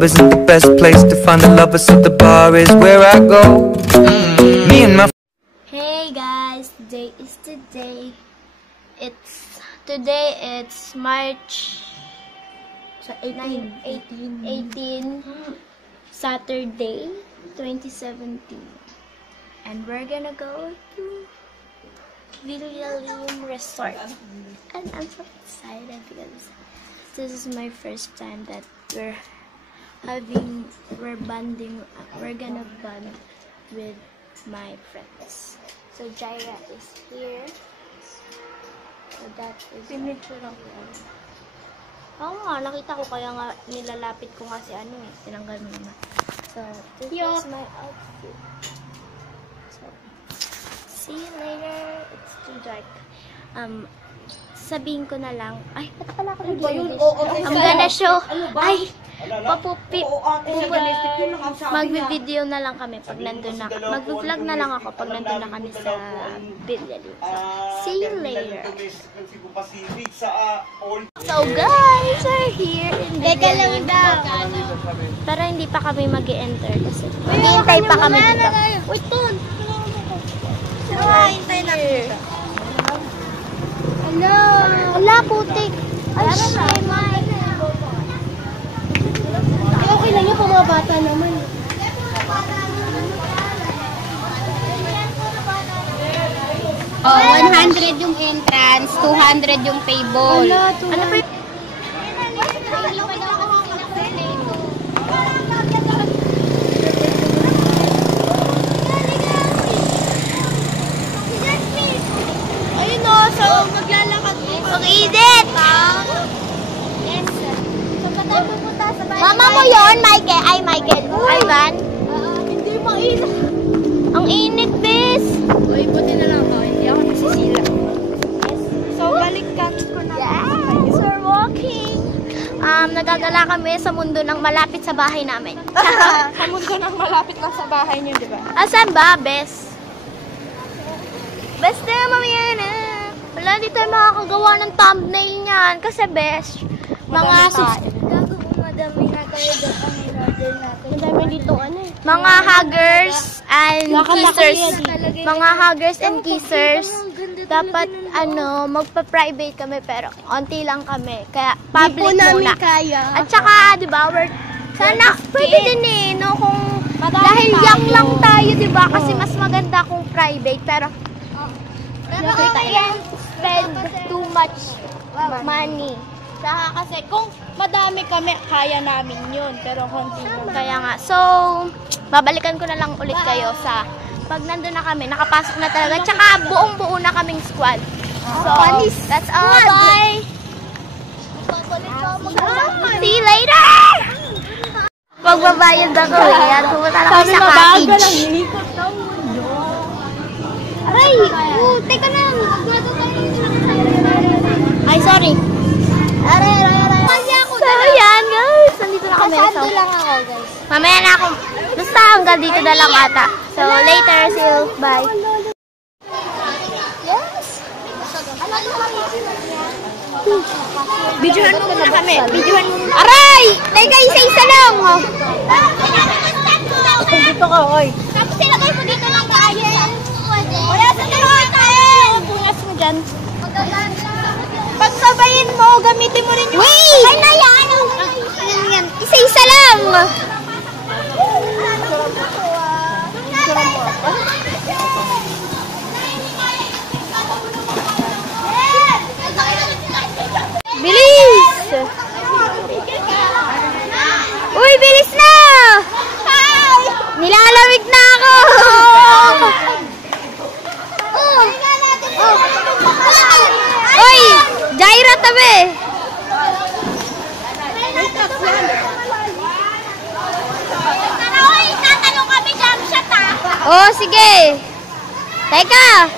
club isn't the best place to find the lovers, so the bar is where I go. Me and my Hey guys, today is the day. Today it's March 18 Saturday 2017, and we're gonna go to Villalim Resort, and I'm so excited because this is my first time that we're gonna bond with my friends. So Jaira is here. So that is picture ako. Oo nga, nakita ko kaya nga nilalapit ko nga si ano eh. Tinanggal mo naman. So this is my outfit. So see you later. It's too dark. Sabihin ko na lang. Ay, ba't pala ako nag-English? I'm gonna show. Ay, mag-video na lang kami pag nandun na. Mag-vlog na lang ako pag nandun na kami sa Villalim. So, see you later. So guys, we're here in Villalim. Pero hindi pa kami mag-e-enter kasi mag-iintay pa kami dito. Wait, Ton! Hintay natin. Hello! Wala, putik! Ay, shemay! Okay lang yun kung mga bata naman. Oh, 100 yung entrance, 200 yung table. Ano pa yung... Ayun o, so maglalakad dito. Mag-edit! Yes, sir. So, patay pupunta sa bahay. Mama mo yun, Michael. Ay, Michael. Ivan. Hindi mainit. Ang init, bes. Uy, buti na lang ako. Hindi ako nasisila. Yes. So, balikan ko na. Yes, we're walking. Nagagala kami sa mundo ng malapit sa bahay namin. Sa mundo ng malapit lang sa bahay niyo, di ba? Asan ba, bes? Bes na, mamaya na. Wala, di tayo makakagawa ng thumbnail niyan. Kasi, bes, mga Madami na tayo doon ang in-order natin. Madami dito ano eh. Mga huggers and kissers. Mga huggers and kissers. Dapat magpa-private kami pero onti lang kami. Kaya public muna. At saka, di ba, sana pwede din eh, no? Kung dahil young lang tayo, di ba? Kasi mas maganda kung private. Pero we can't spend too much money. Saka kasi kung madami kami, kaya namin yun. Pero konti lang. Kaya nga. So, babalikan ko na lang ulit kayo sa pag nandun na kami, nakapasok na talaga. Tsaka buong-buo na kaming squad. So, that's all. Bye! See you later! Magbabayad ako yan. Pumunta na kami sa cottage. Aray! Teka na! Ay, sorry. Aray! So, yan guys. Nandito na kami. So, lang ako, guys. mamaya na ako. Basta hanggang dito na lang ata. So, later. See you. Bye. Yes. Videohan mo muna kami. Videohan mo muna. Aray! Teka, isa-isa lang. Dito ka, oy. Tapos silagay ko dito lang tayo. Wala sa tayo. Punas mo dyan. Pagsabayin mo, gamitin mo rin yung... Wait! Ay na yan! Isa-isa lang. Bilis! Uy, bilis na! Nilalamig na ako! Uy! Jaira, tabi! Tatanong kami jump shot, ha? Oh, sige! Teka!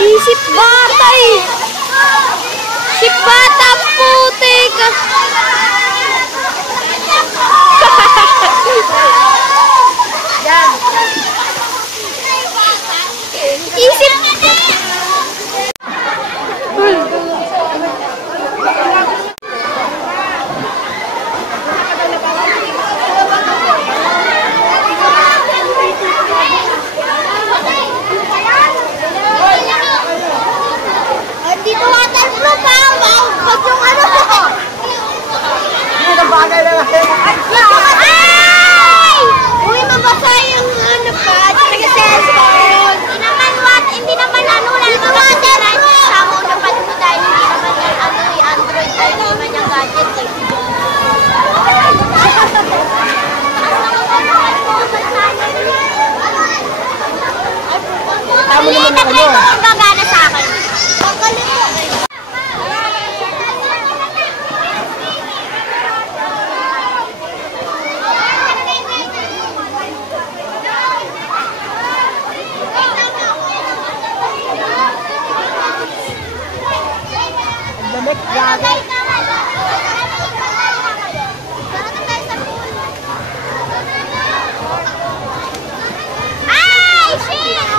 Isip bata eh! Isip bata, putik! Isip! Itatry ko kung gagana sa akin. Lamig, gaga. Ay, shit!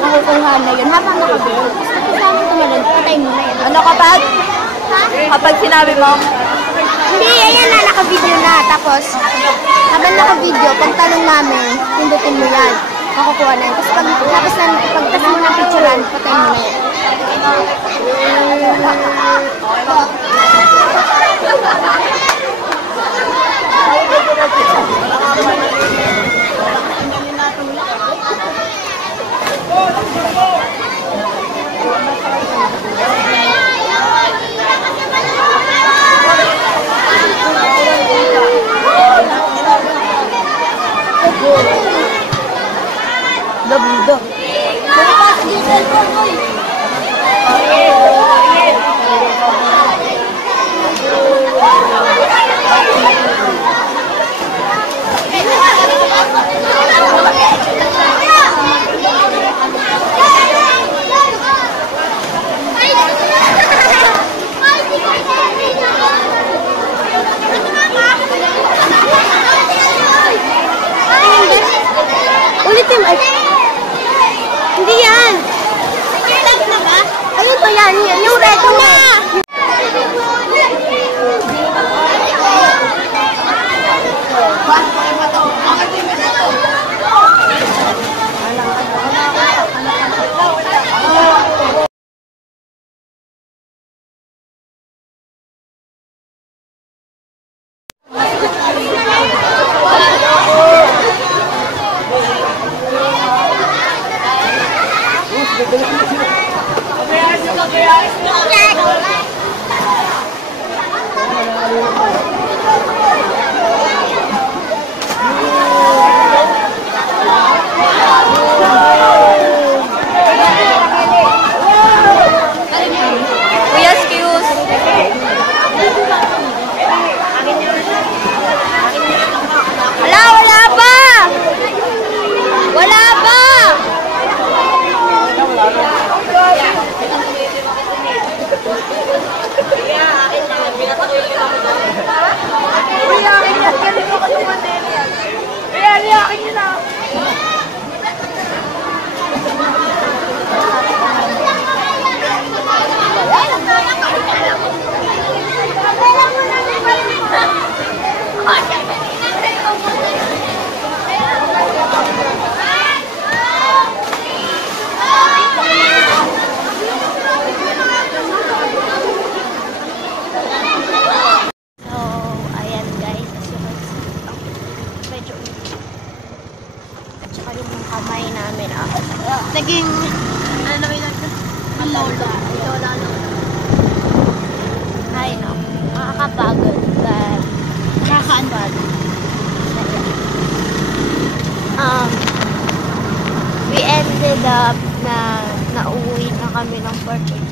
Nakukuhan na yun. Habang nakabili. Kasama tumalun. Patay mo na yun. Ano kapag? Ha? Kapag sinabi mo? Hindi, ayan na, naka-video na. Tapos, habang naka-video, pag talong namin, pindutin mo yan. Makukuha na yun. Tapos pagtas mo ng picturean, patay mo na yun. Labuda. Ulitin mo. Hindi yan. Tag na ba? Ayun ba yan? Yung red na. Kuya, excuse. Wala pa! Wala pa! Kamay namin naging ano na yun? Lola. Lola no. Ay no. Makakapagod. But nakakaanbad. We ended up na nauwi na kami ng 4:30.